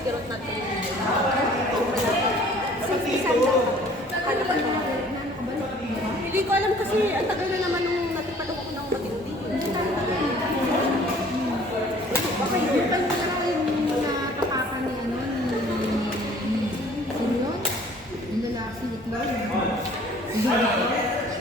kirot na ito. Sisisan lang. Akala ko na. Hindi ko alam kasi ang tagal na naman nung natipalok ako ng matindi. Okay, yung pa yung nakakapan ni ano, sino yun? Yung lalaki si Itlog.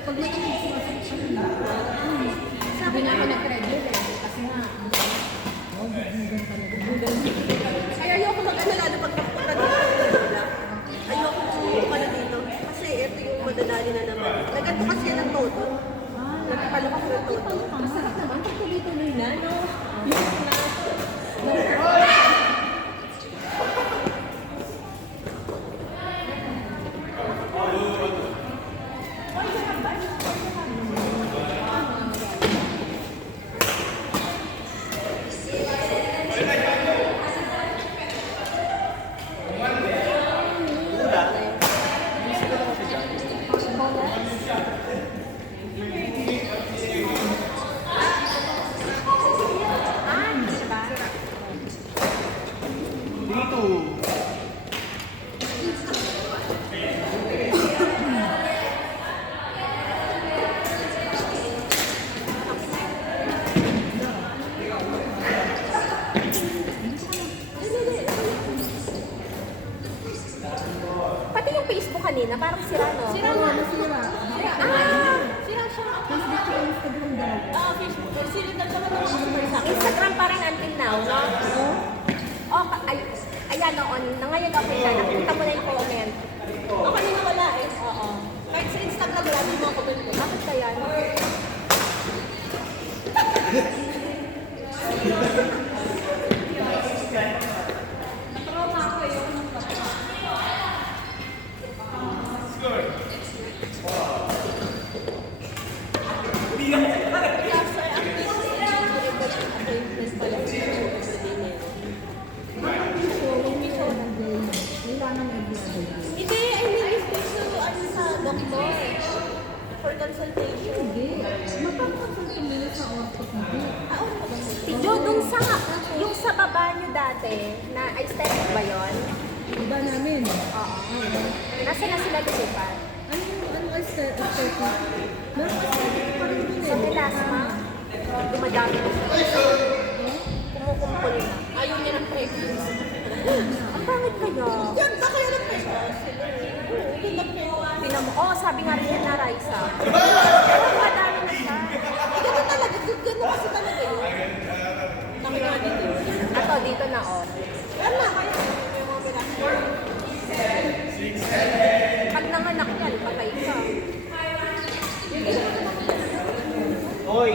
Pag nakinig sumasakit siya nila. Sabi na ako nag-regular eh. Kasi nga, bugan talaga. Kaya ayoko mag-ano lalo pag napunta dito. Ayoko pumunta na dito. Kasi ito yung madalali na naman. Naganto kasi yan ng todo. Natipalok ako ng todo. Masarap naman pag tuloy-tuloy na, no? Pati yung Facebook kanina, parang sira, no? Sira nga, nasira. Sira siya. Facebook to Instagram daw. Facebook. Sila naman ng customer sa akin. Instagram parang until now, no? Oh, ayan noon. Nangayon ako yan. Nakita mo na yung comment. Oh, kanina wala eh. Oo. Kahit sa Instagram, wala din mga comment ko. Bakit kaya, no? Natrauma ako eh. Hindi, I mean, is this to, ano, sa doktor? For consultation. Hindi. Mapapakonsult muna sa orthopedic. Jo, dun sa, yung sa baba nyo dati, na aesthetic ba yun? Iba namin. Oo. Nasa na sila lumipat? Ano aesthetic? Meron aesthetic pa rin dun Sa Pilasma, dumadami na sila. Kumukumpul na. Ayaw niya ng pregnancy. Ang pangit kaya. Yan, baka yan ang pregnancy. Oo, sabi nga rin na Raisa. Madami na siya. Ganun talaga, ganun kasi talaga yun. Kami nga dito. Ato, dito na, oh. Ano na, kaya yung mga pinasma. Pag nanganak yan, patay ka. Hoy!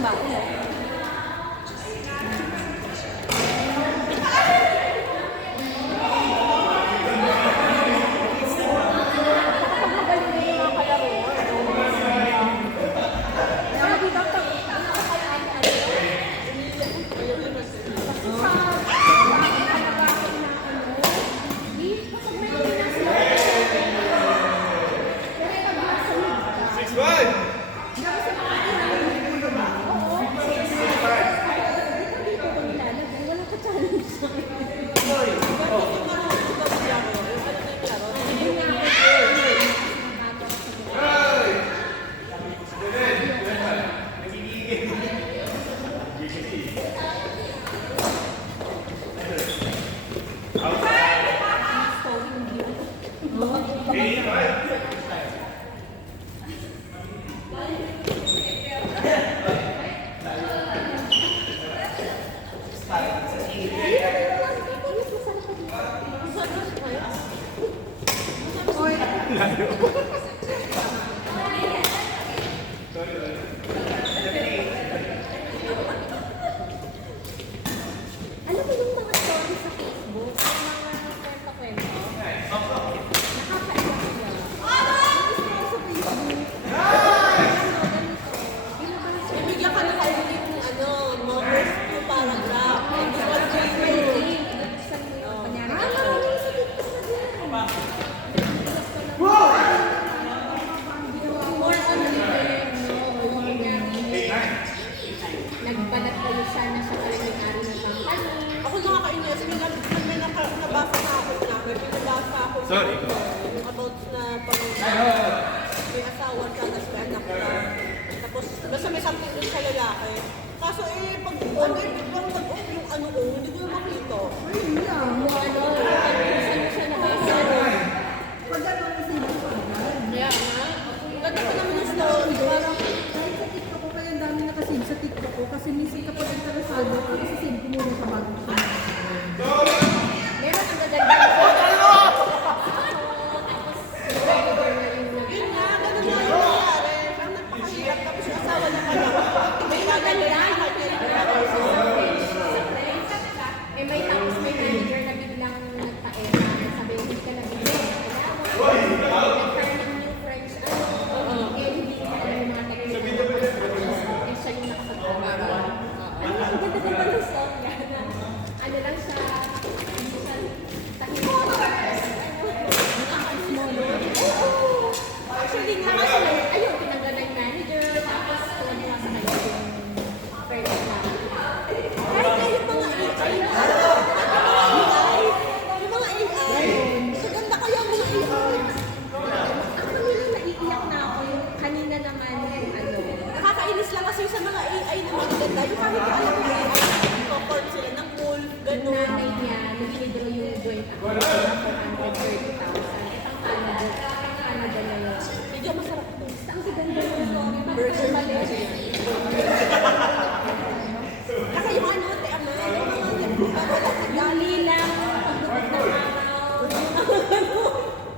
ng baon. Alam mo yung mga story sa Facebook, yung mga kwento-kwento? Nakakaiyak siya. Sa Facebook. Bibigyan ka na kayo ulit ng mga first two paragraph. And this was really Maraming sa TikTok na din. more on living, Nagbanat kayo sana sa pag-ari ng company. Ako nakakainis. May nabasa na ako na. May pinabasa ako Sorry. about na pag may asawa ka, tas may anak ka. Tapos, basta may something din sa lalaki. Kaso pag biglang nag-off yung hindi ko na makita. Kaya nga, ganda pa naman yung story. Parang, Kahit sa TikTok ko, kaya ang dami nakasave sa TikTok ko kasi minsan kapag interesado ako, isasave ko muna sa bago ko. Meron ang gaganda ko. yun nga, ganun nga yung nangyari. Parang nagpakahirap, tapos yung asawa na pala. May maganda May tapos may manager na biglang nagtae na sabi, hindi ka na bigyan. Nagkaroon ng new friends, hindi ka alam yung mga technical. Siya yung nakapagtrabaho. Ang ganda-ganda ng song yan. Ano lang siya, tahimik. Actually nga, Ayun, tinanggal na yung manager, tapos tuwan nila sa kanya yung friends na. kahit nga yung mga AI, yung mga AI, maganda kaya ang mga AI. Actually, naiiyak na ako yung kanina naman yung Nakakainis lang kasi sa mga AI na maganda. Yung kahit yung alam mo AI, report sila ng wolf, yung gano'n. nanay niya, nag-withdraw yung joint account niya for 130,000. Itang Canada na yun. Medyo masarap to. Basta ang ganda ng story. Burger Mali. Kasi yung te ama, yung mga Dali lang, paglubog ng araw.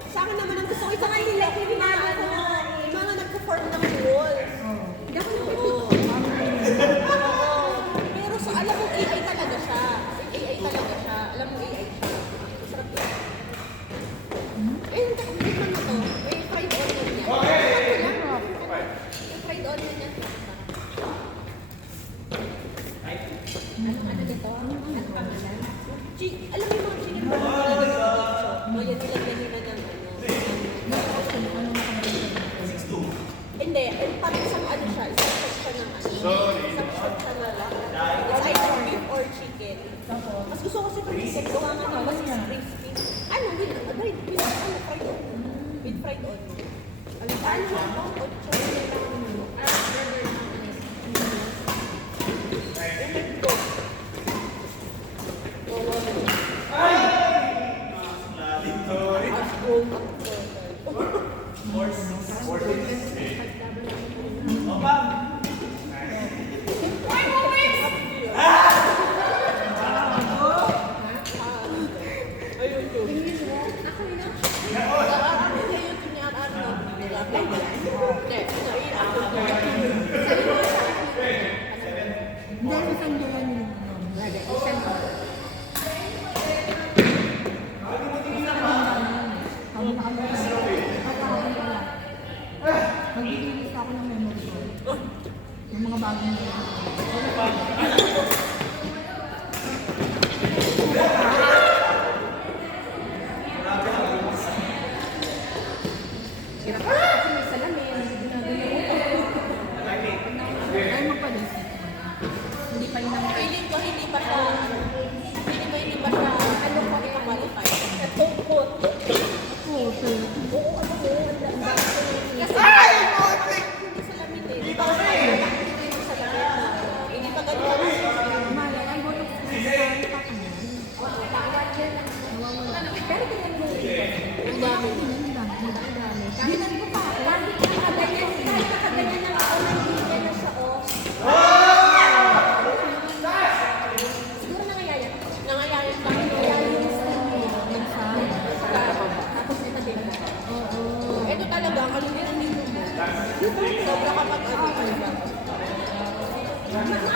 sa akin naman ang gusto ko, isa nga yung yung mga nagpo-form ng wall. Hindi ako Oo. Pero so, alam mo AI talaga siya. AI talaga siya. Alam mo AI siya. Masarap yun. Tikman mo to. May fried onion niya. May fried onion niya. ano dito? Ano pangalan? Alam mo yung mga chicken burger na nilagay sa ketchup? O yan nilagyan nila ng Hindi, parang isang siya, isang shot siya ng isang shot siya na lang. It's either beef or chicken. Mas gusto ko kasi pag chicken, gawa nga na, mas crispy. With fried onion. With fried onion. Ano ba? Mag-release ako ng memory ko. Yung mga bagong Hirap ako kasi may salamin. Ay, magpa-receipt. Hindi pa yun ang Feeling ko hindi pa siya, ano ko, ika-qualify. Nagtungkot. photo. Oo, ano mo, ang dami ko yung Kasi, hindi sa lamin eh. Di ba kasi, hindi sa lamin. Hindi pa ganun. Maya, ang boto ko sa parang papanyan. tawad yan. Pero tingnan mo yun. Ang dami. Ang dami. Ginan ko pa ako. Kahit nakaganyan na ako, nandiyan na siya, oh. Siguro nangyayari. Nangyayari lang yun. Tapos ito din. Ito talaga, ang alunin ang nilo mo. Sobra kapag ano, ano ba? Diba?